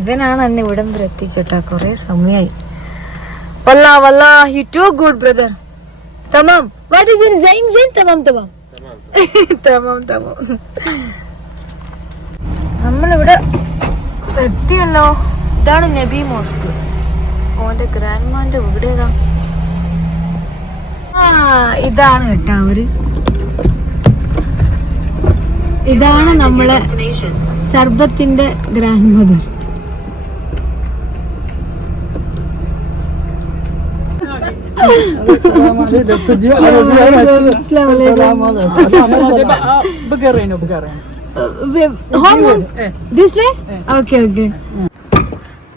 ഇവനാണ് എന്നെ ഇവിടം വരെ എത്തിച്ചേട്ടാ. കൊറേ സമയായി. വല്ലാ വല്ലാ you too good brother. തമാം. What is it? Zain തമാം തമാം. തമാം തമാം. നമ്മളിവിടെ എത്തിയല്ലോ. ഇതാണ് നബി മോസ്ക്. ഓന്റെ ഗ്രാൻഡ്മാന്റെ വീട് ഏതാ? ഇതാണ് കേട്ടാ ഇതാണ് നമ്മളെ സർബത്തിന്റെ ഗ്രാൻഡ് മദർ.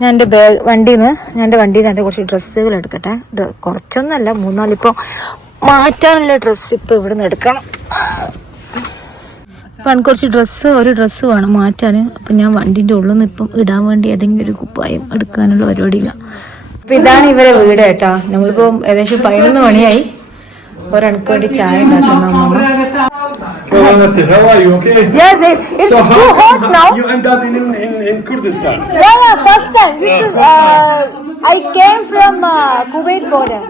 ഞാൻ എന്റെ വണ്ടിന്ന് എന്റെ കുറച്ച് ഡ്രസ്സുകൾ എടുക്കട്ടെ. കുറച്ചൊന്നല്ല, 3-4 ഇപ്പൊ മാറ്റാനുള്ള ഡ്രസ്സ് ഇപ്പൊ ഇവിടുന്ന് എടുക്കണം. അപ്പൊ എനിക്ക് കുറച്ച് ഒരു ഡ്രസ്സ് വേണം മാറ്റാന്. അപ്പൊ ഞാൻ വണ്ടിന്റെ ഉള്ളിൽ നിന്ന് ഇപ്പം ഇടാൻ വേണ്ടി ഏതെങ്കിലും ഒരു കുപ്പായം എടുക്കാനുള്ള പരിപാടിയില്ല. അപ്പൊ ഇതാണ് ഇവരെ വീട് കേട്ടാ. നമ്മളിപ്പോ ഏകദേശം 11 മണിയായി. ഒരനക്ക് വേണ്ടി ചായ ഉണ്ടാക്കുന്ന അമ്മ. Nasib, how are you? Okay? Yes, it's too hot now. You end up in Kurdistan. Yeah, first time. This is I came from Kuwait border.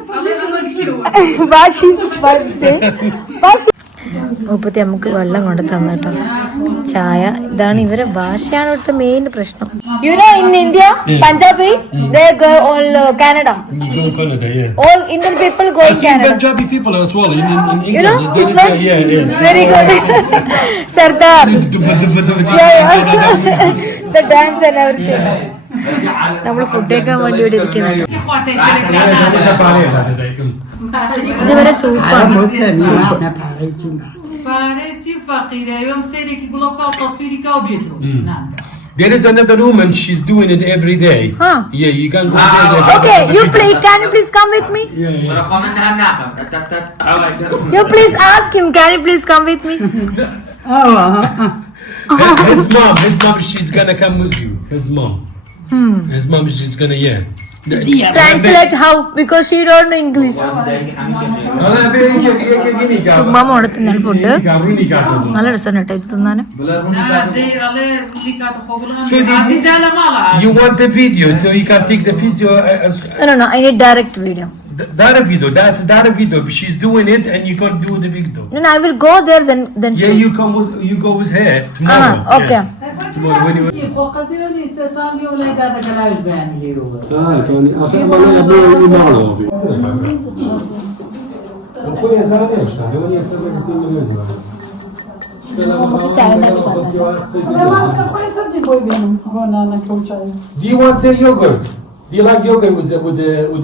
മുപ്പത്തി നമുക്ക് വെള്ളം കൊണ്ട് തന്നിട്ടോ ചായ. ഇതാണ് ഇവരെ ഭാഷയാണ് ഇവിടുത്തെ മെയിൻ പ്രശ്നം. You know in India, Punjabi, they go all Canada. Go Canada, yeah. All Indian people go in Canada. Punjabi people as well in England. You know, it's very good. Sardar. Yeah. The dance and everything. നമ്മൾ food കഴിക്കാൻ വേണ്ടി ഇവിടെ ഇരിക്കുന്നുണ്ട്. ഇതുവരെ സൂപ്പാണ്. Soup There is another woman, she's doing it every day. Huh? Yeah, you can go there. Okay, can you please come with me? Yeah. You please ask him, can you please come with me? His mom, she's gonna come with you. His mom, she's gonna, yeah. Translate how? Because she don't know English. ഉമ്മാമ അവിടെ തിന്നാൻ food നല്ല രസമാണ് കേട്ടോ ഇത് തിന്നാനും. You want the video so you can take the video. No, I need direct video. Direct video, that's direct video. She's doing it and you can do the video. No, I will go there then Yeah, you go with her tomorrow. Okay. Tomorrow when you Do you want the yogurt? Do you like yogurt with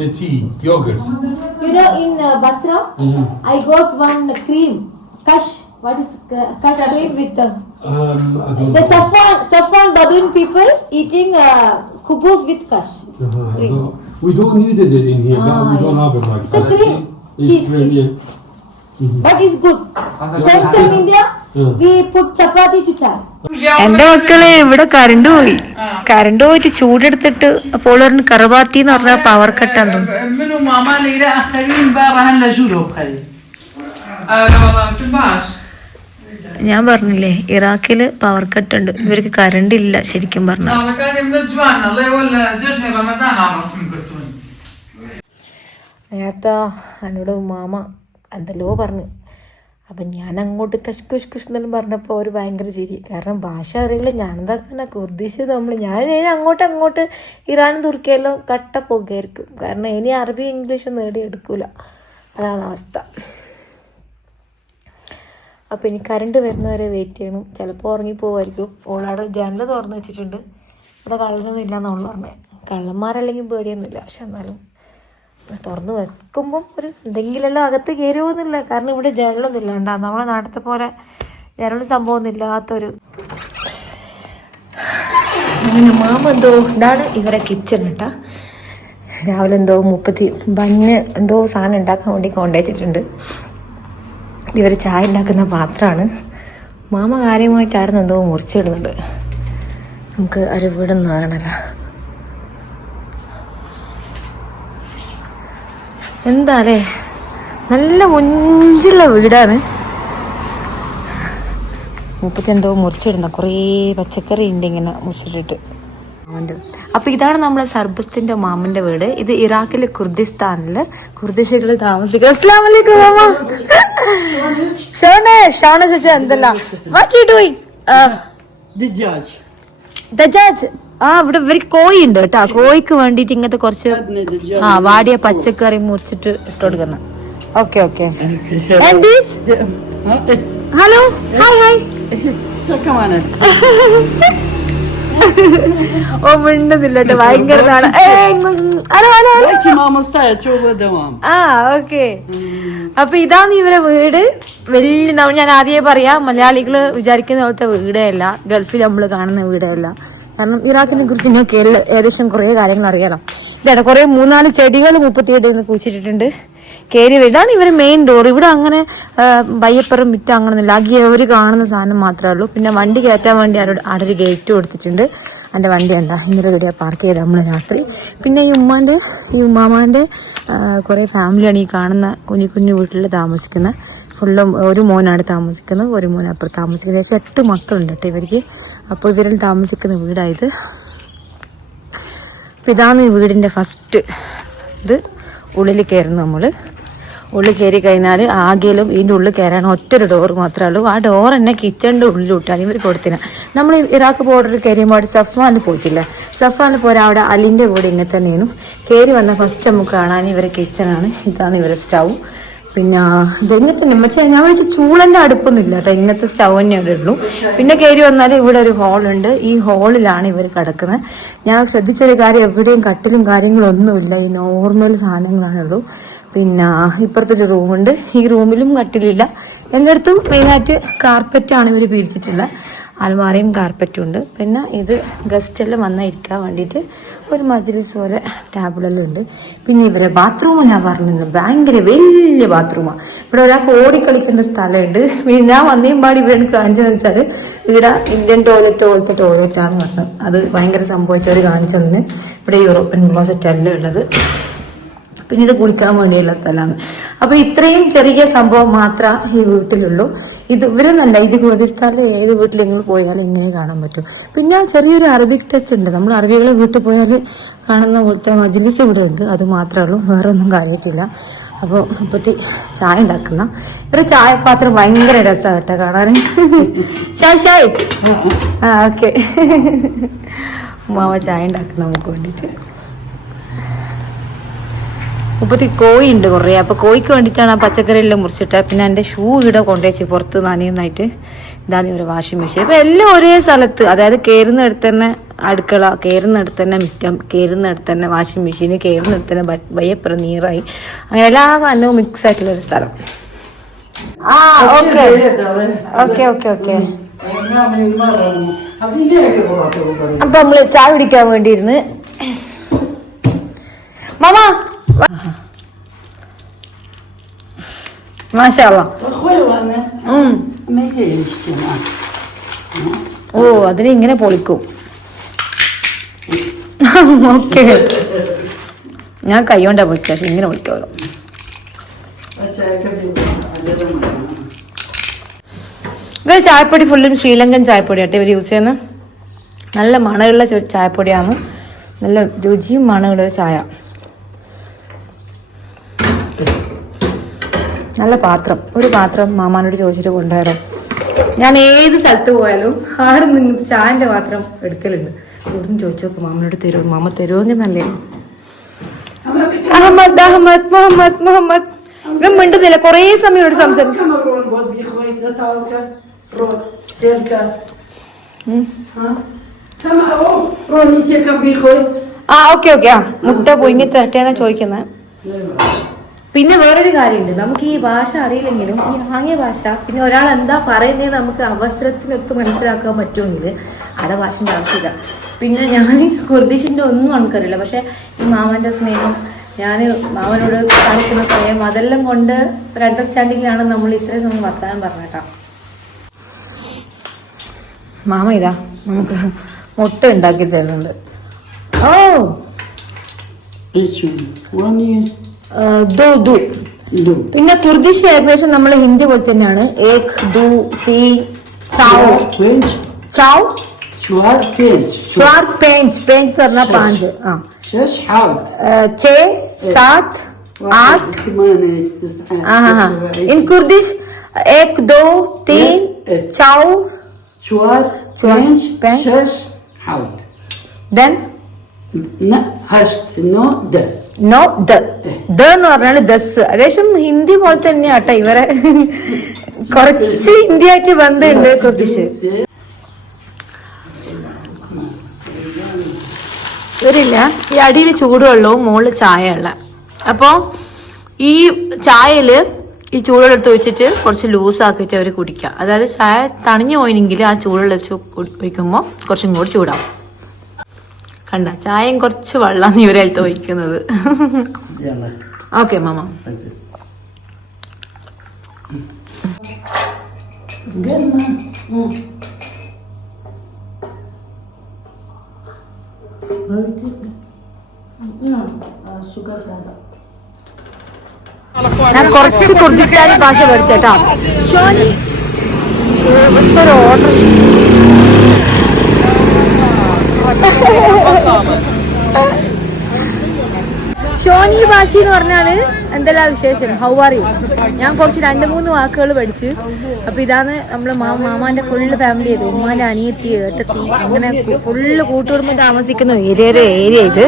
the tea? Yogurt. You know in Basra, I got one cream. Kash. What is kash cream with I don't the know. Safwan Baduin people eating kubus with kash cream. We don't need it in here. We don't have it like It's a cream. It's cream, yeah. But it's good. Friends in India, we put chapati to chai. എന്റെ മക്കളെ ഇവിടെ current പോയിട്ട് ചൂടെടുത്തിട്ട് അപ്പോൾ കറബാത്തി എന്ന് പറഞ്ഞ power കട്ടാന്ന് ഞാൻ പറഞ്ഞില്ലേ ഇറാഖില് power cut ഉണ്ട്. ഇവർക്ക് കറണ്ട് ഇല്ല ശരിക്കും പറഞ്ഞാൽ. നേരത്തെ എന്നോട് മാമ എന്തല്ലോ പറഞ്ഞു. അപ്പം ഞാൻ അങ്ങോട്ട് കഷ് എന്നെല്ലാം പറഞ്ഞപ്പോൾ അവർ ഭയങ്കര ചിരി. കാരണം ഭാഷ അറിയില്ല. ഞാനെന്താക്കാനാ കുർദിഷ് ഞാൻ അങ്ങോട്ട് ഇറാനും തുർക്കിയെല്ലാം കട്ട പോകുമായിരിക്കും. കാരണം ഇനി അറബി ഇംഗ്ലീഷും നേടിയെടുക്കില്ല. അതാണ് അവസ്ഥ. അപ്പോൾ ഇനി കറണ്ട് വരുന്നവരെ വെയിറ്റ് ചെയ്യണം. ചിലപ്പോൾ ഉറങ്ങിപ്പോവായിരിക്കും. ഓളവിടെ ജനൽ തുറന്ന് വെച്ചിട്ടുണ്ട്. ഇവിടെ കള്ളനൊന്നും ഇല്ലയെന്നാണ് പറഞ്ഞത്. കള്ളന്മാരല്ലെങ്കിൽ പേടിയൊന്നുമില്ല. പക്ഷെ എന്നാലും തുറന്ന് വെക്കുമ്പം എന്തെങ്കിലെല്ലാം അകത്ത് കയറുമോന്നില്ല. കാരണം ഇവിടെ ജനലൊന്നും ഇല്ലാണ്ടാ. നമ്മളെ നാട്ടിലത്തെ പോലെ ജനലും സംഭവമൊന്നും ഇല്ലാത്തൊരു മാമ എന്തോ ഇതാണ് ഇവരെ കിച്ചൺ കേട്ടാ. രാവിലെ എന്തോ ബന്ന് എന്തോ സാധനം ഉണ്ടാക്കാൻ വേണ്ടി കൊണ്ടുവച്ചിട്ടുണ്ട്. ഇവർ ചായ ഉണ്ടാക്കുന്ന പാത്രമാണ്. മാമ കാര്യമായിട്ട് അവിടെ നിന്ന് എന്തോ മുറിച്ചിടുന്നുണ്ട്. നമുക്ക് ഒരു വീടൊന്നും ആകണല്ലോ. എന്താല്ലേ നല്ല മുഞ്ചുള്ള വീടാണ്. മുപ്പത്തെന്തോ മുറിച്ചിടുന്ന കുറേ പച്ചക്കറി ഉണ്ട് ഇങ്ങനെ മുറിച്ചിട്ടിട്ട്. അവൻ്റെ അപ്പൊ ഇതാണ് നമ്മളെ സർബസ്തിന്റെ മാമന്റെ വീട്. ഇത് ഇറാഖിലെ കുർദിസ്ഥാനില് കുർദിഷുകൾ താമസിക്കുന്നത്. അസ്സലാമു അലൈക്കും മാമ. ഷോണ ചേച്ചി എന്തല്ല വാട്ട് യു ഡൂയിങ്? ദജാജ്. ഇവിടെ ഇവര് കോഴി ഉണ്ട് കേട്ടാ. കോഴിക്ക് വേണ്ടിട്ട് ഇങ്ങനത്തെ കുറച്ച് വാടിയ പച്ചക്കറി മുറിച്ചിട്ട് ഇട്ട് കൊടുക്കുന്ന. Okay okay. Hello hi hi. ഓ മിണ്ടുന്നില്ല കേട്ടോ, ഭയങ്കര ഓക്കെ. അപ്പൊ ഇതാണ് ഇവരെ വീട്. വലിയ ഞാൻ ആദ്യമേ പറയാ, മലയാളികള് വിചാരിക്കുന്ന പോലത്തെ വീടേ അല്ല, ഗൾഫിൽ നമ്മള് കാണുന്ന വീടേ അല്ല. കാരണം ഇറാഖിനെ കുറിച്ച് നിങ്ങൾക്ക് ഏകദേശം കുറെ കാര്യങ്ങൾ അറിയാലോ. ഇതാണ് കുറെ 3-4 ചെടികൾ 37 കുഴിച്ചിട്ടിട്ടുണ്ട്. കയറി ഇതാണ് ഇവര് മെയിൻ ഡോർ. ഇവിടെ അങ്ങനെ ബയ്യപ്പുറം മിറ്റം അങ്ങനൊന്നുമില്ല. ആകെ ഒരു കാണുന്ന സാധനം മാത്രമേ ഉള്ളൂ. പിന്നെ വണ്ടി കയറ്റാൻ വേണ്ടി അവിടെ ഒരു ഗേറ്റ് കൊടുത്തിട്ടുണ്ട്. എൻ്റെ വണ്ടി ഉണ്ടാ ഇന്നലെ ഇവിടെ പാർക്ക് ചെയ്ത് നമ്മൾ രാത്രി. പിന്നെ ഈ ഉമ്മാമാൻ്റെ കുറേ ഫാമിലിയാണ് ഈ കാണുന്ന കുഞ്ഞു കുഞ്ഞു വീട്ടിൽ താമസിക്കുന്നത്. ഫുള്ളും ഒരു മോനാണ് താമസിക്കുന്നത്, ഒരു മോൻ അപ്പുറത്ത് താമസിക്കുന്നത്. ഏകദേശം 8 മക്കളുണ്ട് കേട്ടോ ഇവർക്ക്. അപ്പോൾ ഇവരിൽ താമസിക്കുന്ന വീടായത്. അപ്പം ഇതാണ് ഈ വീടിൻ്റെ ഫസ്റ്റ് ഇത്. ഉള്ളിൽ കയറുന്നു നമ്മൾ. ഉള്ളിൽ കയറി കഴിഞ്ഞാൽ ആകെയും ഇതിൻ്റെ ഉള്ളിൽ കയറാൻ ഒറ്റൊരു ഡോർ മാത്രമേ ഉള്ളൂ. ആ ഡോർ തന്നെ കിച്ചണിൻ്റെ ഉള്ളിലോട്ടാണ് ഇവർ കൊടുത്തിന്. നമ്മൾ ഇറാഖ് ബോർഡറിൽ കയറിയുമ്പോൾ സഫ്വാനിൽ പോയിട്ടില്ല. സഫ്വാനിൽ പോരാ അവിടെ അലിൻ്റെ വീട് ഇങ്ങനെ തന്നെയാണ്. കയറി വന്ന ഫസ്റ്റ് നമുക്ക് കാണാൻ ഇവരെ കിച്ചണാണ്. ഇതാണ് ഇവരെ സ്റ്റൗ. പിന്നെ ഇതെങ്ങനത്തെ മറ്റേ ഞാൻ വിളിച്ച ചൂളൻ്റെ അടുപ്പൊന്നും ഇല്ല കേട്ടോ, ഇങ്ങനത്തെ സ്റ്റൗ തന്നെ അവിടെ ഉള്ളൂ. പിന്നെ കയറി വന്നാൽ ഇവിടെ ഒരു ഹോളുണ്ട്. ഈ ഹോളിലാണ് ഇവർ കിടക്കുന്നത്. ഞാൻ ശ്രദ്ധിച്ചൊരു കാര്യം, എവിടെയും കട്ടിലും കാര്യങ്ങളൊന്നുമില്ല, ഈ നോർമൽ സാധനങ്ങളാണുള്ളൂ. പിന്നെ ഇപ്പുറത്തൊരു റൂമുണ്ട്. ഈ റൂമിലും കട്ടിലില്ല. എല്ലായിടത്തും മെയിനായിട്ട് കാർപ്പറ്റാണ് ഇവർ പിരിച്ചിട്ടുള്ളത്. അൽമാരയും കാർപ്പറ്റും ഉണ്ട്. പിന്നെ ഇത് ഗസ്റ്റെല്ലാം വന്നാൽ ഇരിക്കാൻ വേണ്ടിയിട്ട് ഒരു മജ്ലിസ് പോലെ ടേബിളെല്ലാം ഉണ്ട്. പിന്നെ ഇവരെ ബാത്റൂം ഞാൻ പറഞ്ഞിരുന്നു, ഭയങ്കര വലിയ ബാത്റൂമാണ്. ഇവിടെ ഒരാൾക്ക് ഓടിക്കളിക്കേണ്ട സ്ഥലമുണ്ട്. പിന്നെ ഞാൻ വന്നേയും പാടി ഇവിടെ കാണിച്ചതെന്ന് വെച്ചാൽ ഇവിടെ ഇന്ത്യൻ ടോയ്ലറ്റ് പോലത്തെ ടോയ്ലറ്റാന്ന് പറഞ്ഞു. അത് ഭയങ്കര സംഭവിച്ചവർ കാണിച്ചതിന്. ഇവിടെ യൂറോപ്യൻ ക്ലോസറ്റ് എല്ലാം ഉള്ളത്. പിന്നെ ഇത് കുളിക്കാൻ വേണ്ടിയുള്ള സ്ഥലമാണ്. അപ്പൊ ഇത്രയും ചെറിയ സംഭവം മാത്രമേ ഈ വീട്ടിലുള്ളൂ. ഇത് ഇവരൊന്നല്ല, ഇത് കുർദിസ്ഥാനിലെ ഏത് വീട്ടിൽ നിങ്ങൾ പോയാലും ഇങ്ങനെ കാണാൻ പറ്റും. പിന്നെ ചെറിയൊരു അറബിക് ടച്ച് ഉണ്ട്. നമ്മൾ അറബികളെ വീട്ടിൽ പോയാൽ കാണുന്ന പോലത്തെ മജ്ലിസ് ഇവിടെ ഉണ്ട്. അത് മാത്രമേ ഉള്ളൂ, വേറെ ഒന്നും കാര്യമായിട്ടില്ല. അപ്പോൾ ഇപ്പത്തി ചായ ഉണ്ടാക്കുന്ന ഇവരെ ചായപാത്രം ഭയങ്കര രസമാണ് കേട്ടോ കാണാൻ. ഷായ് ഓക്കെ. മാവ ചായ ഉണ്ടാക്കുന്ന നമുക്ക് വേണ്ടിയിട്ട്. മുപ്പത്തി കോഴി ഉണ്ട് കുറേ. അപ്പോൾ കോഴിക്ക് വേണ്ടിയിട്ടാണ് ആ പച്ചക്കറി എല്ലാം മുറിച്ചിട്ട്. പിന്നെ എൻ്റെ ഷൂ ഇവിടെ കൊണ്ടുവച്ച് പുറത്ത് നനയുന്നതായിട്ട്. ഇതാണ് ഇവരെ വാഷിംഗ് മെഷീൻ. ഇപ്പം എല്ലാം ഒരേ സ്ഥലത്ത്, അതായത് കയറുന്നിടത്ത് തന്നെ അടുക്കള, കയറുന്നിടത്ത് തന്നെ മിറ്റം, കയറുന്നിടത്ത് തന്നെ വാഷിംഗ് മെഷീൻ, കയറുന്നിടത്ത് തന്നെ വയ്യപ്പുറം നീറായി, അങ്ങനെ എല്ലാ സാധനവും മിക്സ് ആയിട്ടുള്ള ഒരു സ്ഥലം. Okay okay okay okay. അപ്പൊ നമ്മള് ചായ കുടിക്കാൻ വേണ്ടിയിരുന്ന്. മാമാ മാഷാഅല്ലാ. ഓ അതിനെ ഇങ്ങനെ പൊളിക്കും. ഓക്കെ, ഞാൻ കൈ കൊണ്ടാ പൊളിക്കുക, പക്ഷെ ഇങ്ങനെ പൊളിക്കാമല്ലോ. ഇവർ ചായപ്പൊടി ഫുള്ളും ശ്രീലങ്കൻ ചായപ്പൊടി ആട്ടെ ഇവർ യൂസ് ചെയ്യുന്നത്. നല്ല മണമുള്ള ചായപ്പൊടിയാണ്, നല്ല രുചിയും മണമുള്ളൊരു ചായ. നല്ല പാത്രം, ഒരു പാത്രം മാമാനോട് ചോദിച്ചിട്ട് കൊണ്ടുവരാം. ഞാൻ ഏത് സ്ഥലത്ത് പോയാലും ആടെ നിന്ന് ചായൻ്റെ പാത്രം എടുക്കലുണ്ട്. ഇവിടുന്ന് ചോദിച്ചു നോക്കും മാമനോട് തരുമോ, മാമ തരുമെങ്കിൽ നല്ലേ. അഹമ്മദ് അഹമ്മദ് മുഹമ്മദ് മുഹമ്മദ് ഇവൻ മിണ്ടുന്നില്ല, കുറേ സമയം ഇവിടെ സംസാരിക്കും. Okay okay. മുട്ട പൊയിങ്ങി തരട്ടേന്നാ ചോദിക്കുന്നത്. പിന്നെ വേറൊരു കാര്യമുണ്ട്, നമുക്ക് ഈ ഭാഷ അറിയില്ലെങ്കിലും ഈ ആംഗ്യ ഭാഷ, പിന്നെ ഒരാൾ എന്താ പറയുന്നത് നമുക്ക് അവസരത്തിനൊത്ത് മനസ്സിലാക്കാൻ പറ്റുമെങ്കിൽ അവിടെ ഭാഷൻ്റെ ആവശ്യമില്ല. പിന്നെ ഞാൻ കുർദിഷിൻ്റെ ഒന്നും നമുക്കറിയില്ല, പക്ഷെ ഈ മാമൻ്റെ സ്നേഹം, ഞാൻ മാമനോട് കാണിക്കുന്ന സ്നേഹം, അതെല്ലാം കൊണ്ട് ഒരു അണ്ടർസ്റ്റാൻഡിങ്ങിലാണ് നമ്മൾ ഇത്രയും സമയം വർത്താനം പറഞ്ഞേട്ടാ. മാമ ഇതാ നമുക്ക് മുട്ട ഉണ്ടാക്കി തരുന്നുണ്ട്. ഓ പിന്നെ കുർദിഷ് ഏകദേശം നമ്മൾ ഹിന്ദി പോലെ തന്നെയാണ്. ഏക് ദു തീൻ ചാവ് ചാവ് شوار بينج. شوار بينج بينج करना 5 6 حاول. 6 7 8 8 9 in Kurdish 1 2 3 4 شوار بينج. بينج 6 حاول. then هشت نو د know the എന്ന് പറഞ്ഞാല് ദസ്. ഏകദേശം ഹിന്ദി പോലെ തന്നെയാട്ടോ ഇവരെ കുറച്ച് ഹിന്ദിയായിട്ട് ബന്ധമുണ്ട് കുർദിഷ്. ഇവരില്ല ഈ അടിയിൽ ചൂടുവെള്ളവും മുകളിൽ ചായ ഉള്ള. അപ്പോൾ ഈ ചായയിൽ ഈ ചൂടുവെള്ളം എടുത്ത് ഒഴിച്ചിട്ട് കുറച്ച് ലൂസാക്കിയിട്ട് അവർ കുടിക്കുക. അതായത് ചായ തണിഞ്ഞു പോയെങ്കിൽ ആ ചൂടുവെള്ളം ഒഴിക്കുമ്പോൾ കുറച്ചും കൂടി ചൂടാവും. കണ്ട ചായയും കുറച്ച് വെള്ളമാണ് ഇവരെടുത്ത് ഒഴിക്കുന്നത്. Okay mama. ഞാൻ കുറച്ച് കുർദിസ്ഥാനി ഭാഷ പഠിച്ചേട്ടാ. ഒരു ഓർഡർ ഷോനി ഭാഷ എന്ന് പറഞ്ഞാല് എന്തെല്ലാം വിശേഷം, ഹൗ ആർ യു. ഞാൻ കുറച്ച് 2-3 വാക്കുകൾ പഠിച്ച്. അപ്പൊ ഇതാണ് നമ്മള് മാമാന്റെ ഫുള്ള് ഫാമിലി ചെയ്ത് ഉമ്മാന്റെ അനിയത്തി ഏട്ടത്തി അങ്ങനെ ഫുള്ള് കൂട്ടുകുടുംബം താമസിക്കുന്ന ഏരിയ ഇത്.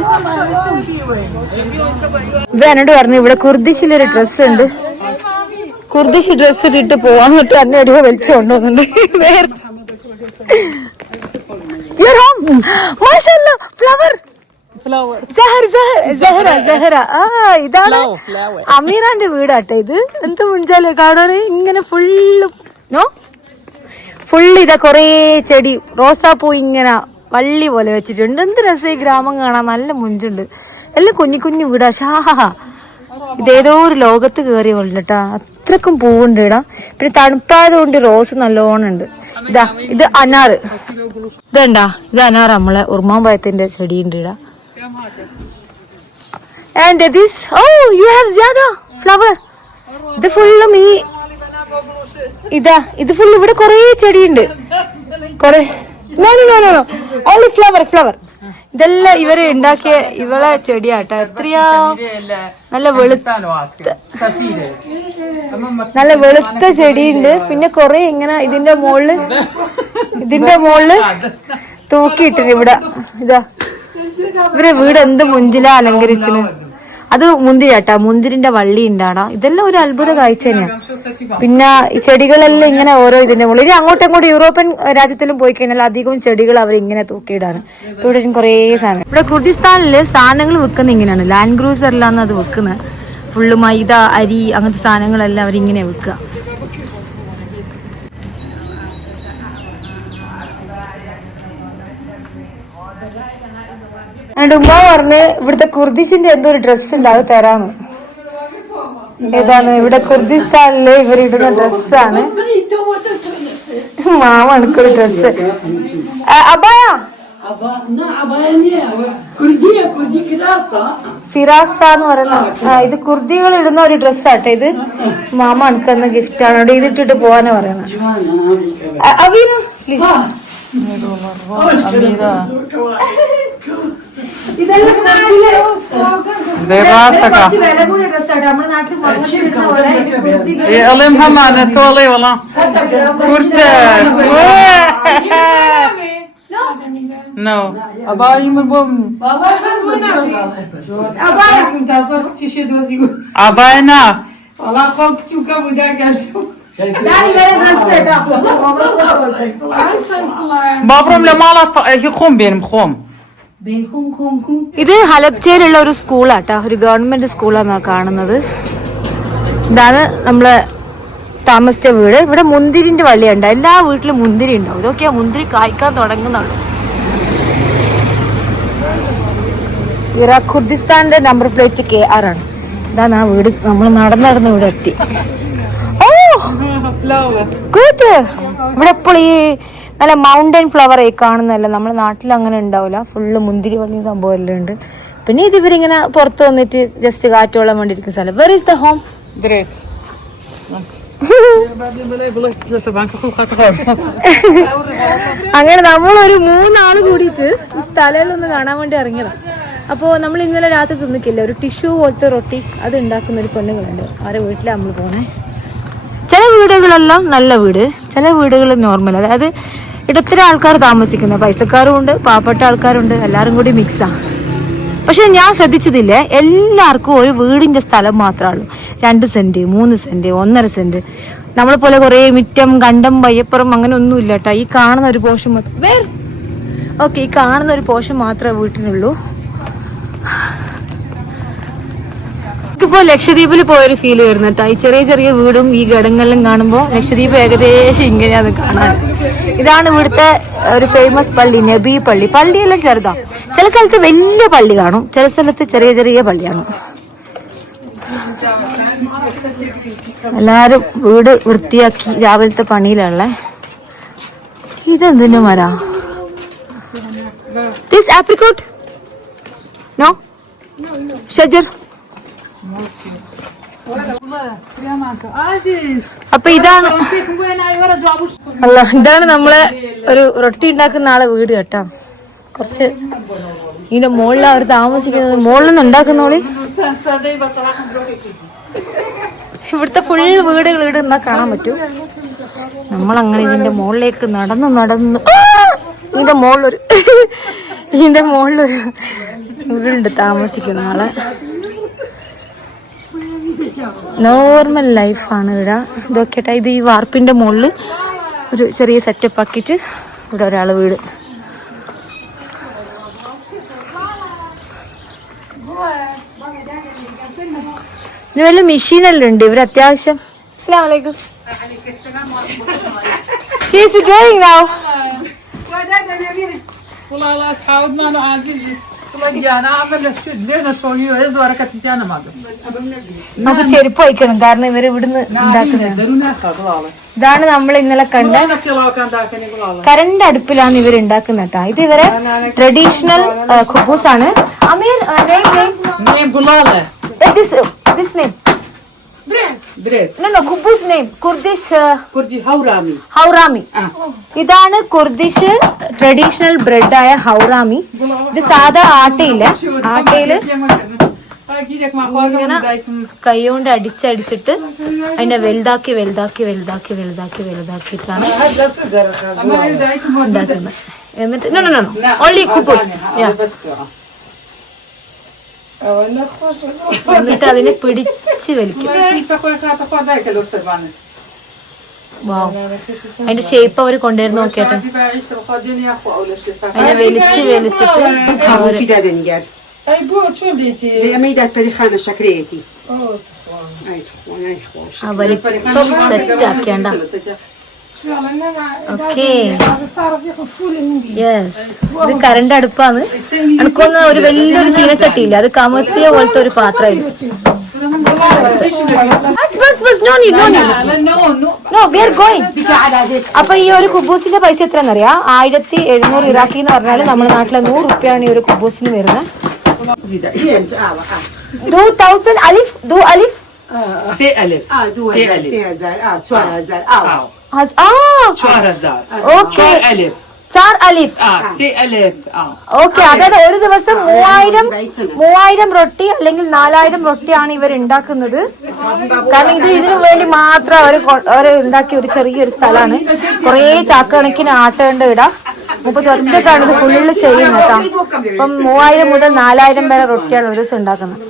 ഇവ എന്നോട് പറഞ്ഞു ഇവിടെ കുർദിഷിലൊരു ഡ്രസ്സ് ഉണ്ട്, കുർദിഷ് ഡ്രസ്സ് ഇട്ടിട്ട് പോവാന്ന് തൊട്ട് എന്നെ അടിയോ വലിച്ചു കൊണ്ടുവന്നുണ്ട്. വേറെ അമീറാന്റെ വീടാട്ടെ ഇത്. എന്ത് മുഞ്ചാലേ കാണാന്. ഇങ്ങനെ ഫുള്ള് ഇതാ കൊറേ ചെടി റോസാപ്പൂ ഇങ്ങനെ വള്ളി പോലെ വെച്ചിട്ടുണ്ട്. എന്ത് രസം ഈ ഗ്രാമം കാണാൻ. നല്ല മുഞ്ചുണ്ട്. എല്ലാം കുഞ്ഞു വീടാ. ഷാഹ ഇതേതോ ഒരു ലോകത്ത് കയറി കൊണ്ടിട്ടാ. അത്രക്കും പൂവുണ്ട് ഇടാ. പിന്നെ തണുപ്പായതുകൊണ്ട് റോസ് നല്ലോണം ഉണ്ട്. ഇതാ ഇത് അനാറ്. ഇതെണ്ടാ ഇത് അനാർ. നമ്മളെ ഉർമാമ്പഴത്തിന്റെ ചെടി ഉണ്ട് ഇടാ. ആൻഡ് ദിസ് യു ഹാവ് ജ്യാദാ ഫ്ലവർ. ഇത് ഫുള്ളും ഇത് ഫുള്ള് ഇവിടെ കൊറേ ചെടിയുണ്ട്. കൊറേ ഓൺലി ഫ്ലവർ. ഇതെല്ലാം ഇവര് ഉണ്ടാക്കിയ ഇവളെ ചെടിയാട്ടോ. എത്രയാ നല്ല വെളുത്ത ചെടിയുണ്ട്. പിന്നെ കൊറേ ഇങ്ങനെ ഇതിന്റെ മുകളില് തൂക്കിയിട്ടുണ്ട് ഇവിടെ. ഇതാ ഇവരെ വീട് എന്ത് മുഞ്ചിലാ അലങ്കരിച്ചിന്. അത് മുന്തിരിയാട്ടാ. മുന്തിരിന്റെ വള്ളി ഉണ്ടാടാ. ഇതെല്ലാം ഒരു അത്ഭുത കാഴ്ച തന്നെയാ. പിന്നെ ഈ ചെടികളെല്ലാം ഇങ്ങനെ ഓരോ ഇതിന്റെ മുകളിൽ. ഇനി അങ്ങോട്ടും യൂറോപ്യൻ രാജ്യത്തിലും പോയി കഴിഞ്ഞാൽ അധികവും ചെടികൾ അവരിങ്ങനെ തൂക്കിയിടാണ്. ഇവിടെ കുറേ സാധനം. ഇവിടെ കുർദിസ്ഥാനില് സാധനങ്ങൾ വെക്കുന്നത് ഇങ്ങനെയാണ്. ലാൻഡ് ക്രൂസറിലാണ് അത് വെക്കുന്നത്. ഫുള്ള് മൈദ അരി അങ്ങനത്തെ സാധനങ്ങളെല്ലാം അവരിങ്ങനെ വെക്കുക. എന്നിട്ട് ഉമ്മ പറഞ്ഞ് ഇവിടുത്തെ കുർദിഷിന്റെ എന്തോ ഒരു ഡ്രസ്സ് ഉണ്ട്, അത് തരാന്ന്. ഏതാണ് ഇവിടെ കുർദിസ്ഥാനില് ഇവരിടുന്ന ഡ്രസ്സാണ്. മാമ എനിക്കൊരു ഡ്രസ്സ്. അബായ ഫിറാസ എന്ന് പറയുന്ന ഇത് കുർദികൾ ഇടുന്ന ഒരു ഡ്രസ്സാട്ടെ. ഇത് മാമ എനിക്കെന്ന ഗിഫ്റ്റ് ആണ്. ഇവിടെ ഇതിട്ടിട്ട് പോവാനാ പറയണ. അവീന please. No. Abayım mı bu? Abayna. Allah korkucu kabuda gelsin. Babam le malat hikum benim khum. ഇത് ഹലബ്ചയിലുള്ള ഒരു സ്കൂളാട്ടോ. ഒരു ഗവൺമെന്റ് സ്കൂളാണ് കാണുന്നത്. ഇതാണ് നമ്മളെ താമസിച്ച വീട്. ഇവിടെ മുന്തിരിന്റെ വള്ളിയുണ്ട്. എല്ലാ വീട്ടിലും മുന്തിരി ഉണ്ടാവും. ഇതൊക്കെയാ മുന്തിരി കായ്ക്കാൻ തുടങ്ങുന്നുള്ളൂ. കുർദിസ്ഥാന്റെ നമ്പർ പ്ലേറ്റ് KR ആണ്. ഇതാണ് ആ വീട്. നമ്മൾ നടന്ന് ഇവിടെ എത്തി. ഓ ഗുഡ്. ഇവിടെ എപ്പോഴും ഈ നല്ല മൗണ്ടൻ ഫ്ലവർ ആയി കാണുന്നതല്ല. നമ്മുടെ നാട്ടിൽ അങ്ങനെ ഉണ്ടാവില്ല. ഫുള്ള് മുന്തിരി വള്ളിയും സംഭവം എല്ലാം ഉണ്ട്. പിന്നെ ഇത് ഇവരിങ്ങനെ പുറത്ത് വന്നിട്ട് ജസ്റ്റ് കാറ്റോളാൻ വേണ്ടി ഇരിക്കുന്ന സ്ഥലം. Were is the home? അങ്ങനെ നമ്മളൊരു 3 ആള് കൂടിയിട്ട് ഈ സ്ഥലങ്ങളൊന്ന് കാണാൻ വേണ്ടി ഇറങ്ങിയതാണ്. അപ്പോൾ നമ്മൾ ഇന്നലെ രാത്രി തിന്നിക്കില്ല, ഒരു ടിഷ്യൂ പോലത്തെ റൊട്ടി അത് ഉണ്ടാക്കുന്ന ഒരു പെണ്ണുങ്ങളുണ്ട്. അവരെ വീട്ടിലാണ് നമ്മൾ പോണേ. ചില വീടുകളെല്ലാം നല്ല വീട്, ചില വീടുകൾ നോർമൽ, അതായത് ഇടത്തരം ആൾക്കാർ താമസിക്കുന്ന, പൈസക്കാരും ഉണ്ട്, പാവപ്പെട്ട ആൾക്കാരുണ്ട്, എല്ലാവരും കൂടി മിക്സാണ്. പക്ഷെ ഞാൻ ശ്രദ്ധിച്ചതില്ലേ, എല്ലാവർക്കും ഒരു വീടിൻ്റെ സ്ഥലം മാത്രമേ ഉള്ളൂ. 2 സെൻറ്റ് 3 സെൻറ്റ് 1.5 സെൻറ്റ്. നമ്മളെ പോലെ കുറേ മിറ്റം കണ്ടം വയ്യപ്പുറം അങ്ങനെ ഒന്നും ഇല്ല കേട്ടോ. ഈ കാണുന്ന ഒരു പോർഷൻ മാത്രം ഈ കാണുന്ന ഒരു പോർഷൻ മാത്രമേ വീട്ടിനുള്ളൂ. ഇപ്പോൾ ലക്ഷദ്വീപിൽ പോയൊരു ഫീല് വരുന്നു കേട്ടോ. ഈ ചെറിയ ചെറിയ വീടും ഈ ഘടകങ്ങളിലും കാണുമ്പോൾ ലക്ഷദ്വീപ് ഏകദേശം ഇങ്ങനെയാണ് കാണാൻ. ഇതാണ് ഇവിടുത്തെ ഒരു ഫേമസ് പള്ളി, നബി പള്ളി. പള്ളിയെല്ലാം ചെറുതാ, ചില സ്ഥലത്ത് വലിയ പള്ളി കാണും, ചില സ്ഥലത്ത് ചെറിയ ചെറിയ പള്ളിയാണ്. എല്ലാരും വീട് വൃത്തിയാക്കി രാവിലത്തെ പണിയിലുള്ള. ഇതെന്തിന്റെ മര? This apricot? നോ ഷജർ. അപ്പൊ ഇതാണ് നമ്മളെ ഒരു റൊട്ടി ഉണ്ടാക്കുന്ന ആളെ വീട് കേട്ടാ. കുറച്ച് ഇതിന്റെ മുകളിൽ അവർ താമസിക്കുന്നത്. മുകളിൽ നിന്ന് ഉണ്ടാക്കുന്നോളി. ഇവിടുത്തെ ഫുൾ വീടുകൾ ഇവിടെ നിന്നാ കാണാൻ പറ്റും. നമ്മളങ്ങനെ ഇതിന്റെ മുകളിലേക്ക് നടന്ന് ഇതിന്റെ മുകളിലൊരു വീടുണ്ട് താമസിക്കുന്ന ആളെ. നോർമൽ ലൈഫാണ് ഇവിടെ. ഇതൊക്കെ ഇത് ഈ വാർപ്പിന്റെ മുകളിൽ ഒരു ചെറിയ സെറ്റപ്പ് ആക്കിയിട്ട് ഇവിടെ ഒരാള് വീട്. ഇനി വല്ല മെഷീനെല്ലാം ഉണ്ട് ഇവർ അത്യാവശ്യം. അസ്സലാമു അലൈക്കും. She is doing now. നമുക്ക് ചെരുപ്പ് വയ്ക്കണം, കാരണം ഇവര് ഇവിടുന്ന് ഉണ്ടാക്കുന്നത്. ഇതാണ് നമ്മൾ ഇന്നലെ കണ്ട കറണ്ട് അടുപ്പിലാണ് ഇവർ ഉണ്ടാക്കുന്ന കേട്ടോ. ഇത് ഇവരെ ട്രഡീഷണൽ ഖുബൂസ് ആണ്. അമീർ this name no ഖുബൂസ് name Kurdish ഹൗറാമി. ഇതാണ് കുർദിഷ് ട്രഡീഷണൽ ബ്രെഡ് ആയ ഹൗറാമി. ഇത് സാധാ ആട്ടയില്ല, ആട്ടയില് ഇങ്ങനെ കൈകൊണ്ട് അടിച്ചടിച്ചിട്ട് അതിനെ വലുതാക്കിയിട്ടാണ് ഉണ്ടാക്കുന്നത്. എന്നിട്ട് ഓൺലി ഖുബൂസ്. എന്നിട്ട് അതിനെ പിടിച്ച് വലിക്കും. അതിന്റെ ഷേപ്പ് അവര് കൊണ്ടുവരുന്ന നോക്കിയാട്ടെ. അതിനെ വലിച്ചിട്ട് സെറ്റ് ആക്കിയാണ്ട. Okay, yes. ഇത് കറണ്ട് അടുപ്പാണ്. അടുക്കൊന്ന് ഒരു വലിയൊരു ചീനച്ചട്ടിയില്ല, അത് കമത്തിയ പോലത്തെ ഒരു പാത്രമായിരുന്നു. അപ്പൊ ഈ ഒരു കുബൂസിന്റെ പൈസ എത്രയാണെന്നറിയാം? 1700 ഇറാഖി എന്ന് പറഞ്ഞാല് നമ്മുടെ നാട്ടിലെ 100 റുപ്യാണ് ഈ ഒരു കുബൂസിന് വരുന്നത്. 2000 അലിഫ്. ഓക്കെ, അതായത് ഒരു ദിവസം 3000 റൊട്ടി അല്ലെങ്കിൽ 4000 റൊട്ടിയാണ് ഇവർ ഉണ്ടാക്കുന്നത്. കാരണം ഇതിനു വേണ്ടി മാത്രം അവർ ഉണ്ടാക്കിയ ഒരു ചെറിയൊരു സ്ഥലമാണ്. കുറെ ചാക്കണക്കിന് ആട്ടേണ്ട ഇടാം. 31 ഇത് ഫുള്ള് ചെയ്യുന്നത് കേട്ടോ. അപ്പം 3000 മുതൽ 4000 വരെ റൊട്ടിയാണ് ഒരു ദിവസം ഉണ്ടാക്കുന്നത്.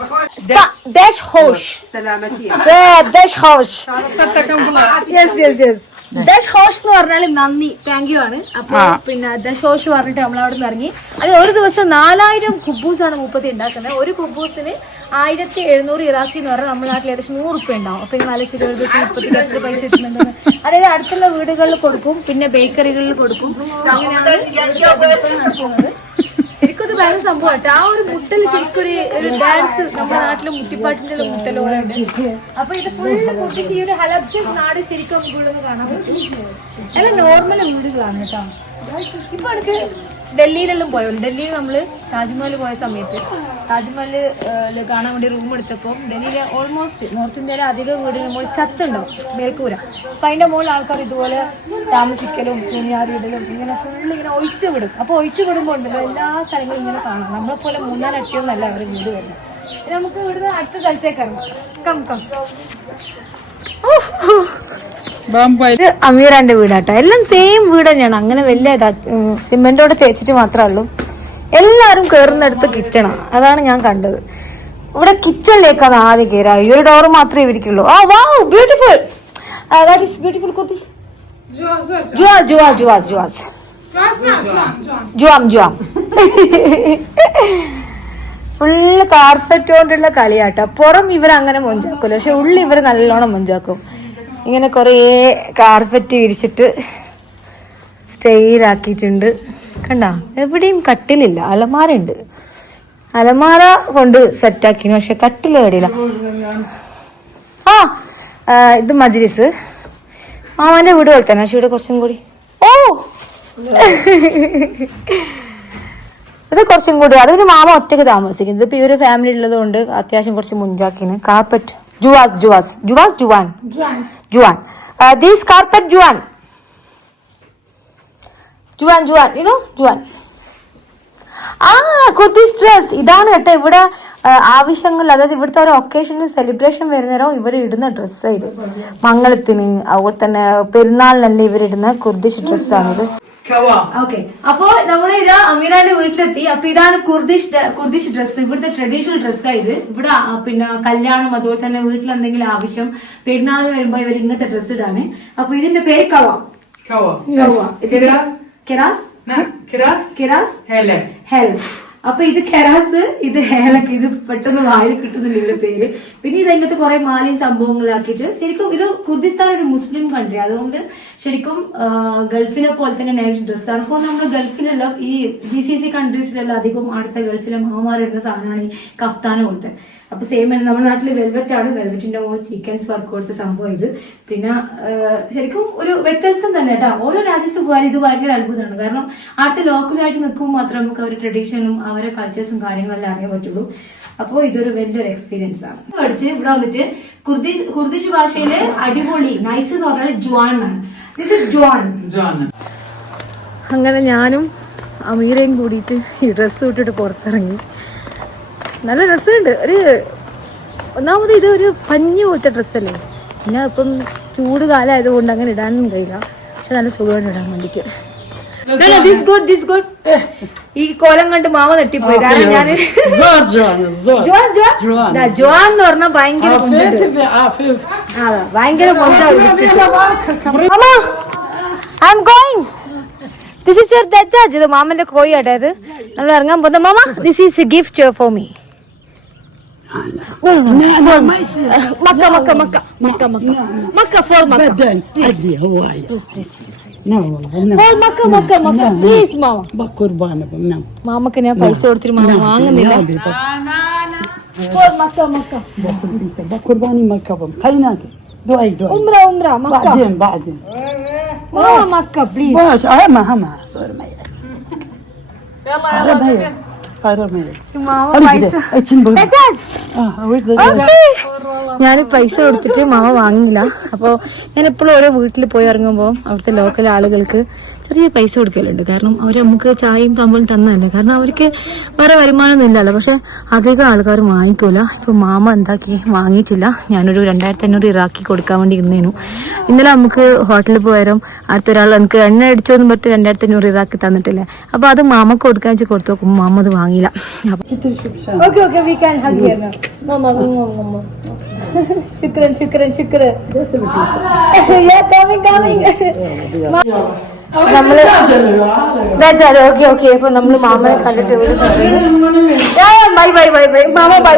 ദശ് എന്ന് പറഞ്ഞാൽ നന്ദി, താങ്ക് യു ആണ്. അപ്പൊ പിന്നെ ദശ് ഹോഷ് പറഞ്ഞിട്ട് നമ്മൾ അവിടെ നിന്ന് ഇറങ്ങി. അത് ഒരു ദിവസം 4000 കുബൂസാണ് മൂപ്പത്തി ഉണ്ടാക്കുന്നത്. ഒരു കുബൂസിന് 1700 ഇറാഖി എന്ന് പറഞ്ഞാൽ നമ്മുടെ നാട്ടിൽ ഏകദേശം 100 റുപ്യ ഉണ്ടാവും. അപ്പൊ ഇങ്ങനെ ആലോചിച്ച് ഒരു ദിവസം 30 എത്ര പൈസ കിട്ടുന്നുണ്ടെന്ന്. അതായത് അടുത്തുള്ള വീടുകളിൽ കൊടുക്കും, പിന്നെ ബേക്കറികളിൽ കൊടുക്കും. അങ്ങനെയാണ് ശരിക്കും ഇത് വേറെ സംഭവം കേട്ടോ. ആ ഒരു മുട്ടൽ ശരിക്കും ഒരു ഡാൻസ് നമ്മുടെ നാട്ടിലെ മുട്ടിപ്പാട്ടിന്റെ മുട്ടൽ പോലെ ഉണ്ട്. അപ്പൊ ഇത് ഫുള്ള് പൊട്ടിച്ച് ഈ ഒരു ഹലബ്ജ നാട് ശരിക്കും വീടൊന്ന് കാണാൻ പറ്റും. എല്ലാം നോർമൽ വീടുകളാണ് കേട്ടോ. ഇപ്പൊ എനിക്ക് ഡൽഹിയിലെല്ലാം പോയുള്ളൂ. ഡൽഹിയിൽ നമ്മൾ താജ്മഹൽ പോയ സമയത്ത് താജ്മഹൽ കാണാൻ വേണ്ടി റൂം എടുത്തപ്പോൾ ഡൽഹിയിലെ ഓൾമോസ്റ്റ് നോർത്ത് ഇന്ത്യയിലെ അധിക വീടുകൾ മുകളിൽ ചത്തുണ്ടാവും, മേൽക്കൂര. അപ്പം അതിൻ്റെ മുകളിൽ ആൾക്കാർ ഇതുപോലെ താമസിക്കലും കുനിയാറിയിടലും ഇങ്ങനെ ഫുള്ള് ഇങ്ങനെ ഒഴിച്ചു വിടും. അപ്പോൾ ഒഴിച്ചു വിടുമ്പോൾ ഉണ്ടല്ലോ എല്ലാ സ്ഥലങ്ങളും ഇങ്ങനെ കാണാം. നമ്മളെപ്പോലെ 3-4 അട്ടിയൊന്നല്ല അവർ വീട് വരുന്നത്. നമുക്ക് ഇവിടുന്ന് അടുത്ത സ്ഥലത്തേക്ക് ഇറങ്ങാം. ഇത് അമീറാന്റെ വീടാട്ടോ. എല്ലാം സെയിം വീട് തന്നെയാണ്. അങ്ങനെ വലിയ സിമെന്റോടെ തേച്ചിട്ട് മാത്രമേ ഉള്ളൂ. എല്ലാരും കയറുന്നിടത്ത് കിച്ചണാ. അതാണ് ഞാൻ കണ്ടത്. ഇവിടെ കിച്ചണിലേക്കാണ് ആദ്യം കയറാ. ഈ ഒരു ഡോറ് മാത്രമേ ഇവർക്കുള്ളൂ. ആ വാവ്, ബ്യൂട്ടിഫുൾ. വാട്ട് ഈസ് ബ്യൂട്ടിഫുൾ കുട്ടി? ജുവാം ഫുള്ള് കാർപ്പറ്റ് കൊണ്ടുള്ള കളിയാട്ടോ. പുറം ഇവരങ്ങനെ മൊഞ്ചാക്കൂല, പക്ഷെ ഉള്ളിൽ ഇവർ നല്ലോണം മൊഞ്ചാക്കും. ഇങ്ങനെ കുറേ കാർപ്പറ്റ് വിരിച്ചിട്ട് സ്റ്റൈലാക്കിയിട്ടുണ്ട്. കണ്ട, എവിടെയും കട്ടിലില്ല, അലമാര ഉണ്ട്. അലമാര കൊണ്ട് സെറ്റാക്കിന്, പക്ഷെ കട്ടിൽ കേടില്ല. ഇത് മജ്ലിസ്. മാമാന്റെ വീട് പോലെ തന്നെ, പക്ഷെ ഇവിടെ കുറച്ചും കൂടി ഇത് കുറച്ചും കൂടി. അത് പിന്നെ മാമ ഒറ്റയ്ക്ക് താമസിക്കുന്നത്. ഇപ്പൊ ഈ ഒരു ഫാമിലി ഉള്ളത് കൊണ്ട് അത്യാവശ്യം കുറച്ച് മുഞ്ചാക്കിന്. Carpet Juan. This carpet Juan. You know Juan. Kurdish dress. ഇതാണ് കേട്ടോ ഇവിടെ ആവശ്യങ്ങളിൽ, അതായത് ഇവിടുത്തെ ഒരു ഒക്കേഷന് സെലിബ്രേഷൻ വരുന്നേരോ ഇവർ ഇടുന്ന ഡ്രസ്സ്. ഇത് മംഗളത്തിന് അതുപോലെ തന്നെ പെരുന്നാളിനല്ലേ ഇവരിടുന്ന കുർദിഷ് ഡ്രസ്സാണിത്. ഓക്കെ, അപ്പോ നമ്മള് ഇതാ അമീറാന്റെ വീട്ടിലെത്തി. അപ്പൊ ഇതാണ് കുർദിഷ് ഡ്രസ്സ്, ഇവിടുത്തെ ട്രഡീഷണൽ ഡ്രസ്സാണ് ഇത്. ഇവിടെ പിന്നെ കല്യാണം അതുപോലെ തന്നെ വീട്ടിൽ എന്തെങ്കിലും ആവശ്യം പെരുന്നാളിന് വരുമ്പോ ഇവർ ഇങ്ങനത്തെ ഡ്രസ്സ് ഇടാണ്. അപ്പൊ ഇതിന്റെ പേര് ഹെൽ. അപ്പൊ ഇത് കെറാസ്, ഇത് ഹേലക്ക്. ഇത് പെട്ടെന്ന് വായിൽ കിട്ടുന്നില്ല ഇവരുടെ പേര്. പിന്നെ ഇത് ഇങ്ങനത്തെ കുറെ മാലിയും സംഭവങ്ങളാക്കിയിട്ട്, ശരിക്കും ഇത് കുർദിസ്ഥാൻ ഒരു മുസ്ലിം കൺട്രി, അതുകൊണ്ട് ശരിക്കും ഗൾഫിലെ പോലെ തന്നെ നൈസ് ഡ്രസ്സാണ്. അപ്പോൾ നമ്മുടെ ഗൾഫിലെല്ലാം ഈ GCC കൺട്രീസിലെല്ലാം അധികം അടുത്ത ഗൾഫിലെ മാമാരിടുന്ന സാധനമാണ് ഈ കഫ്താന പോലത്തെ. അപ്പൊ സെയിം നമ്മുടെ നാട്ടിൽ വെൽവെറ്റ് ആണ്. വെൽവെറ്റിന്റെ മുകളിൽ ചിക്കൻസ് വർക്ക് കൊടുത്ത സംഭവം ഇത്. പിന്നെ ശരിക്കും ഒരു വ്യത്യസ്തം തന്നെ കേട്ടോ. ഓരോ രാജ്യത്ത് പോയാലും ഇത് ഭയങ്കര അത്ഭുതമാണ്. കാരണം അടുത്ത ലോക്കലായിട്ട് നിൽക്കുമ്പോൾ മാത്രമേ നമുക്ക് അവരുടെ ട്രഡീഷനും അവരുടെ കൾച്ചേഴ്സും കാര്യങ്ങളെല്ലാം അറിയാൻ പറ്റുള്ളൂ. അപ്പോൾ ഇതൊരു വലിയൊരു എക്സ്പീരിയൻസ് ആണ്. പഠിച്ച് ഇവിടെ വന്നിട്ട് കുർദിഷ് ഭാഷയില് അടിപൊളി നൈസ് എന്ന് പറഞ്ഞാൽ ജുവാൻ ആണ്. This is Juan. അങ്ങനെ ഞാനും അമീറയും കൂടിയിട്ട് ഈ ഡ്രസ്സ് ഇട്ടിട്ട് പുറത്തിറങ്ങി. നല്ല രസമുണ്ട്. ഒന്നാമത് ഇത് ഒരു പഞ്ഞു പോലത്തെ ഡ്രസ്സല്ലേ, പിന്നെ ഇപ്പം ചൂട് കാലമായതുകൊണ്ട് അങ്ങനെ ഇടാനൊന്നും കഴിയില്ല. പക്ഷെ നല്ല സുഖമാണ് ഇടാൻ വേണ്ടിട്ട്. ഈ കോലം കണ്ട് മാമ നെട്ടിപ്പോയി. കാരണം ഞാന് ജോൻ എന്ന് പറഞ്ഞാൽ ഭയങ്കര ദിസ് ഈസ് യുവർ ദജ്ജാജ്. ഇത് മാമന്റെ കോഴി ആട്ടെ. ഇത് നമ്മൾ ഇറങ്ങാൻ പോകുന്ന മാമ, this is a gift for me. مكة for Makkah. Makkah. Please mama. മാമക്ക് ഞാൻ പൈസ കൊടുത്തിട്ട് മാമ വാങ്ങുന്നില്ല. For Makkah. بقرباني مكة خليناك دعي عمرة مكة. بعدين ماما مكة please. باش هم صور ما يلا هي ഞാൻ പൈസ കൊടുത്തിട്ട് മാമ വാങ്ങില്ല. അപ്പോൾ ഞാൻ എപ്പോഴും ഓരോ വീട്ടിൽ പോയി ഇറങ്ങുമ്പോൾ അവിടുത്തെ ലോക്കൽ ആളുകൾക്ക് ചെറിയ പൈസ കൊടുക്കലുണ്ട്. കാരണം അവർ നമുക്ക് ചായയും തമ്മിൽ തന്നതല്ലേ. കാരണം അവർക്ക് വേറെ വരുമാനമൊന്നും ഇല്ലല്ലോ. പക്ഷെ അധികം ആൾക്കാർ വാങ്ങിക്കൂല. ഇപ്പൊ മാമ എന്താക്കി വാങ്ങിയിട്ടില്ല. ഞാനൊരു 2500 ഇറാക്കി കൊടുക്കാൻ വേണ്ടി ഇരുന്നേനു. ഇന്നലെ നമുക്ക് ഹോട്ടലിൽ പോയാലും അടുത്തൊരാൾ എനിക്ക് എണ്ണ അടിച്ചോന്നും പറ്റും 2500 ഇറാക്കി തന്നിട്ടില്ലേ. അപ്പൊ അത് മാമക്ക് കൊടുക്കാൻ വെച്ച് കൊടുത്തു നോക്കുമ്പോൾ മാമ അത് വാങ്ങിയില്ല. നമ്മള് ഓക്കെ. അപ്പൊ നമ്മള് മാമനെ കണ്ടിട്ട് ബൈ മാമ ബൈ.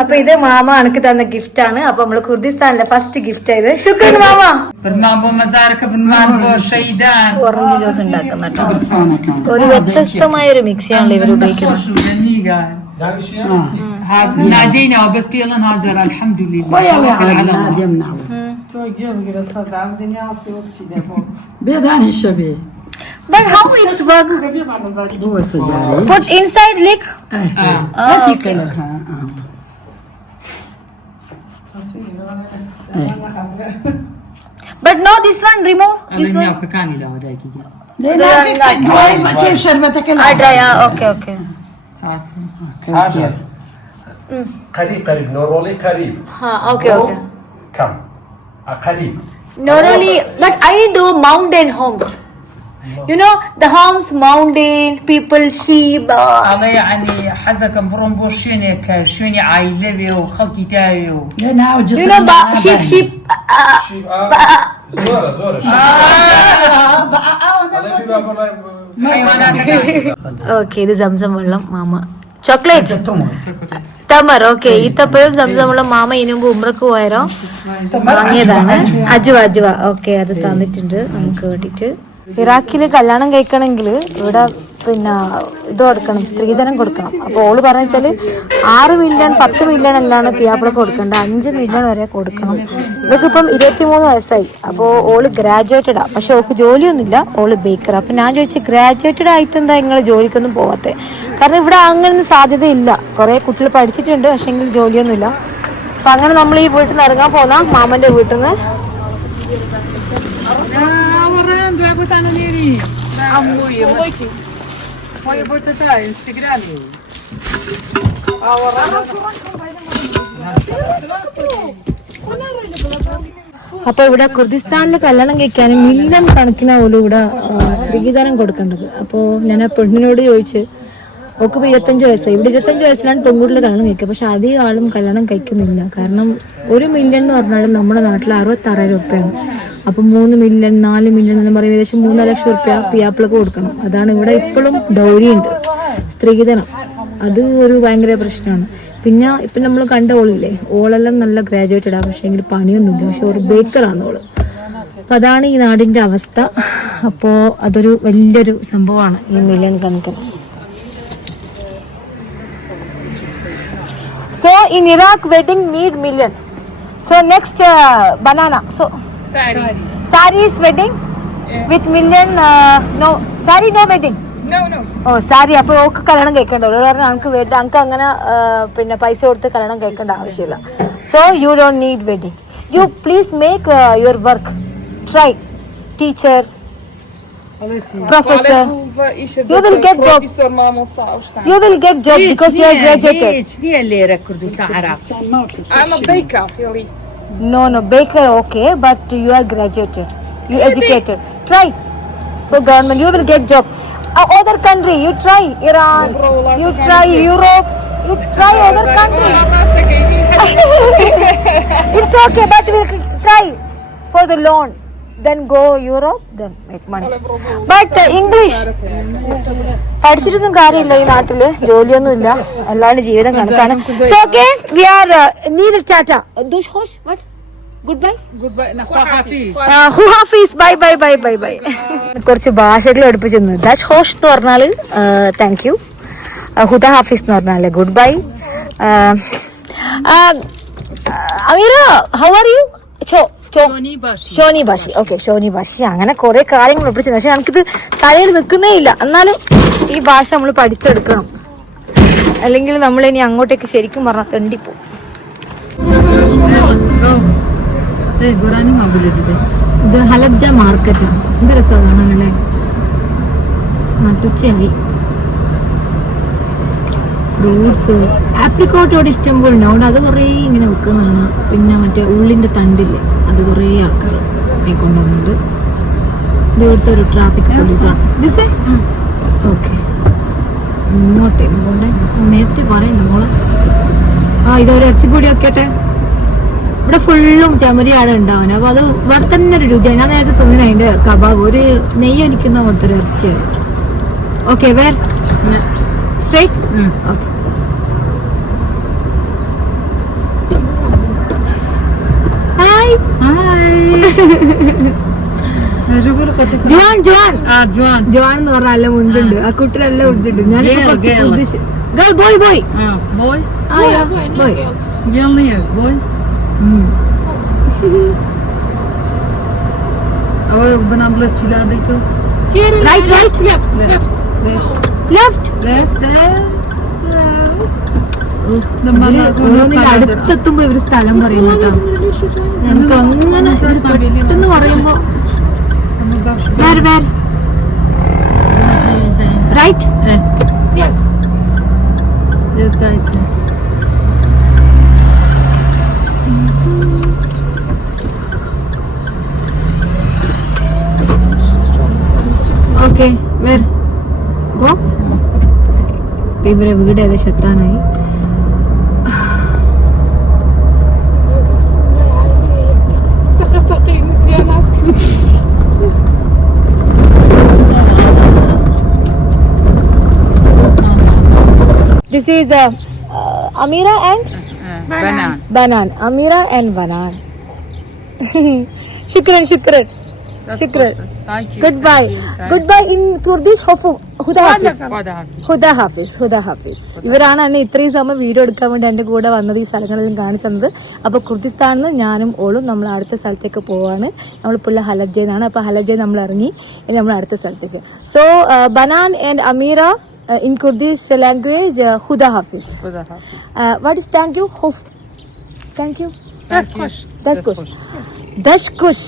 അപ്പൊ ഇത് മാമ എനിക്ക് തന്ന ഗിഫ്റ്റ് ആണ്. അപ്പൊ നമ്മള് കുർദിസ്ഥാനിലെ ഫസ്റ്റ് ഗിഫ്റ്റ് ആയത്. ശുക്രൻ മാമ. ഓറഞ്ച് ജ്യൂസ് ഉണ്ടാക്കുന്ന ഒരു വ്യത്യസ്തമായ ഒരു മിക്സിയാണല്ലോ ഇവർ ഉപയോഗിക്കുന്നത്. نادينا وبس يلا نهاجر الحمد لله. بيدان الشبيه But how it's work? هو سجاري Put inside leak? هاتي كلها But no, this one remove. This one. ما كيف شربتك Dry. Okay, okay. حاجة قريب نورولي قريب Okay, okay. كم قريب Not only, but I do mountain homes. You know, the homes, mountain, people, sheep. هذا يعني حزكم فرون بوشينك شويني عائلة وخلقي تاعي انا عاوز You know, sheep. زورة Okay, ഇത് Zamzam വെള്ളം mama chocolate തമർ okay ഈത്തപ്പഴം Zamzam വെള്ളം mama ഇതിനു മുമ്പ് ഉമ്രക്ക് പോയാരോ വാങ്ങിയതാണ് Ajuva okay അത് തന്നിട്ടുണ്ട് നമുക്ക് വേണ്ടിട്ട് ഇറാഖില് കല്യാണം കഴിക്കണമെങ്കിൽ ഇവിടെ പിന്നെ ഇത് കൊടുക്കണം, സ്ത്രീധനം കൊടുക്കണം. അപ്പോൾ ഓള് പറഞ്ഞു വെച്ചാല് 6 മില്യൺ 10 മില്യൺ അല്ലാണ് പിയാപ്പിളക്ക് കൊടുക്കേണ്ടത്, 5 മില്യൺ വരെ കൊടുക്കണം. ഇവർക്ക് ഇപ്പം 23 വയസ്സായി. അപ്പോൾ ഓള് ഗ്രാജുവേറ്റഡാ, പക്ഷെ ഓൾക്ക് ജോലിയൊന്നുമില്ല, ഓള് ബേക്കർ. അപ്പം ഞാൻ ചോദിച്ചു ഗ്രാജുവേറ്റഡ് ആയിട്ട് എന്താ നിങ്ങൾ ജോലിക്കൊന്നും പോവാത്തത്? കാരണം ഇവിടെ അങ്ങനൊന്നും സാധ്യതയില്ല. കുറേ കുട്ടികൾ പഠിച്ചിട്ടുണ്ട്, പക്ഷെങ്കിൽ ജോലിയൊന്നുമില്ല. അപ്പം അങ്ങനെ നമ്മൾ ഈ വീട്ടിൽ നിന്ന് ഇറങ്ങാൻ പോന്ന മാമന്റെ വീട്ടിൽ നിന്ന് അപ്പൊ ഇവിടെ കുർദിസ്ഥാനിൽ കല്യാണം കഴിക്കാൻ മില്യൺ കണക്കിനാ പോലും ഇവിടെ സ്ത്രീധനം കൊടുക്കേണ്ടത്. അപ്പോൾ ഞാൻ ആ പെണ്ണിനോട് ചോദിച്ച്, ഒക്കെ 25 വയസ്സായി, ഇവിടെ 25 വയസ്സിലാണ് പെൺകുട്ടികൾ കല്യാണം കഴിക്കുക. പക്ഷെ അധികം ആളും കല്യാണം കഴിക്കുന്നില്ല. കാരണം 1 മില്യൺ എന്ന് പറഞ്ഞാൽ നമ്മുടെ നാട്ടിൽ 66,000 റുപ്യാണ്. അപ്പം 3 മില്യൺ 4 മില്യൺ എന്ന് പറയുമ്പോൾ ഏകദേശം 3 ലക്ഷം റുപ്യ പിയാപ്പിളക്ക് കൊടുക്കണം. അതാണ് ഇവിടെ ഇപ്പോഴും ഡൗരിയുണ്ട്, സ്ത്രീധനം. അത് ഒരു ഭയങ്കര പ്രശ്നമാണ്. പിന്നെ ഇപ്പം നമ്മൾ കണ്ട ഓളില്ലേ, ഓളെല്ലാം നല്ല ഗ്രാജുവേറ്റഡാണ്, പക്ഷേ എങ്കിൽ പണിയൊന്നുമില്ല, പക്ഷെ ഒരു ബേക്കറാണ് ഓള്. അപ്പം അതാണ് ഈ നാടിൻ്റെ അവസ്ഥ. അപ്പോൾ അതൊരു വലിയൊരു സംഭവമാണ് ഈ മില്യൺ കണക്കിന്. So in Iraq, wedding need million. So next banana. So sari is wedding with million. No sari, no wedding. No. ഓ സാരി. അപ്പോൾ ഓക്ക് കല്യാണം കഴിക്കണ്ടല്ലോ, കാരണം നമുക്ക് അങ്ങനെ പിന്നെ പൈസ കൊടുത്ത് കല്യാണം കഴിക്കേണ്ട ആവശ്യമില്ല. So you don't need wedding. You please make your work. Try teacher, professor. You will get job. You will get job because you are graduated. I'm a baker, really. No, baker okay, but you are graduated. You educated. Try for government. You will get job. Other country, you try Iran. You try Europe. You try other country. It's okay, but we will try for the loan. Then go Europe, then make money. But English പഠിച്ചിട്ടൊന്നും കാര്യമില്ല ഈ നാട്ടില്, ജോലിയൊന്നും ഇല്ല, എല്ലാവരുടെ ജീവിതം കണക്കാണ്. So okay, we are need tata. What? Goodbye. Hafiz. Bye. കുറച്ച് ഭാഷകൾ പഠിപ്പിച്ചിരുന്നു. ദാഷ് ഹോഷ് എന്ന് പറഞ്ഞാല് താങ്ക് യു, ഹുദ ഹാഫിസ് എന്ന് പറഞ്ഞാല് good bye. Amira, how are you? ഷോനി ഭാഷി. ഓക്കെ, ഷോനി ഭാഷി. അങ്ങനെ കുറെ കാര്യങ്ങൾ പഠിപ്പിച്ചു, പക്ഷെ നമുക്കിത് തലയിൽ നിൽക്കുന്നേ ഇല്ല. എന്നാലും ഈ ഭാഷ നമ്മൾ പഠിച്ചെടുക്കണം, അല്ലെങ്കിൽ നമ്മൾ ഇനി അങ്ങോട്ടേക്ക് ശരിക്കും പറഞ്ഞാൽ തെണ്ടിപ്പോ. ഇത് ഹലബ്ജ മാർക്കറ്റാണ്. എന്ത് രസമാണ് കാണാനല്ലേ, നട്ടുച്ചയായി. ഫ്രൂട്ട്സ്, ആപ്രിക്കോട്ടോട് ഇഷ്ടംപോലെ ഉണ്ട്. അത് കുറേ ഇങ്ങനെ വെക്കുന്നതാണ്. പിന്നെ മറ്റേ ഉള്ളിൻ്റെ തണ്ടില്ലേ, അത് കുറേ ആൾക്കാർ കൊണ്ടുവന്നുണ്ട്. ഇത് ഇവിടുത്തെ ഒരു ട്രാഫിക് പോലീസാണ്. ഓക്കെ, ഇങ്ങോട്ടേ പോണ്ടേ, നേരത്തെ പറയണ്ട മോളെ. ഇതൊരു ഇറച്ചിപ്പൊടി വെക്കട്ടെ. ഇവിടെ ഫുള്ളും ചെമരിയാണ് ഉണ്ടാവുന്നത്. അപ്പോൾ അത് ഇവിടെ തന്നെ ഒരു രുചിയാണ്. ഞാൻ നേരത്തെ തിന്നിന് അതിൻ്റെ കബാബ്, ഒരു നെയ്യ് ഒലിക്കുന്ന പോലത്തെ ഒരു ഇറച്ചിയാണ്. Okay, where straight? Okay. Hi. John എന്ന് പറഞ്ഞ നല്ല മുഞ്ചുണ്ട്. ആ കുട്ടി നല്ല മുഞ്ചുണ്ട്. ഞാൻ girl boy بنعمل تشيلا ديكو Right, left. Left. അടുത്തെത്തുമ്പോ ഇവര് സ്ഥലം പറയും കേട്ടോ. എനിക്ക് അങ്ങനെ പെട്ടെന്ന് പറയുമ്പോ right. Yes, right. Okay where go. ഇവരെ വീട് ഏകദേശം എത്താനായി. This is Amira and Banan. Amira and Banan. Shukran. Goodbye. Goodbye in Kurdish. Huda Hafiz. ഇവരാണ് എന്നെ ഇത്രയും സമയം വീഡിയോ എടുക്കാൻ വേണ്ടി എൻ്റെ കൂടെ വന്നത്, ഈ സ്ഥലങ്ങളെല്ലാം കാണിച്ചു തന്നത്. അപ്പോൾ കുർദിസ്ഥാനിൽ നിന്ന് ഞാനും ഓളും നമ്മൾ അടുത്ത സ്ഥലത്തേക്ക് പോവാണ്. നമ്മളിപ്പോൾ ഉള്ള ഹലബ്ജയിലാണ്. അപ്പോൾ ഹലബ്ജയിൽ നമ്മൾ ഇറങ്ങി, ഇനി നമ്മൾ അടുത്ത സ്ഥലത്തേക്ക്. സോ ബനാൻ and Amira in Kurdish language, Huda Hafiz. What is thank you? Thank you. That's kush.